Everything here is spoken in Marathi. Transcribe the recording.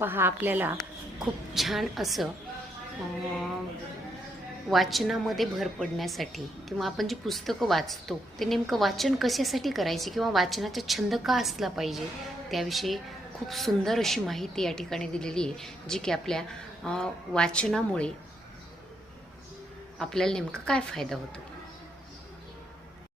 पहा, आपल्याला खूप छान असं वाचनामध्ये भर पडण्यासाठी किंवा आपण जी पुस्तकं वाचतो ते नेमकं वाचन कशासाठी करायचे किंवा वाचनाचा छंद का असला पाहिजे त्याविषयी खूप सुंदर अशी माहिती या ठिकाणी दिलेली आहे, जी की आपल्या वाचनामुळे आपल्याला नेमकं काय फायदा होतो.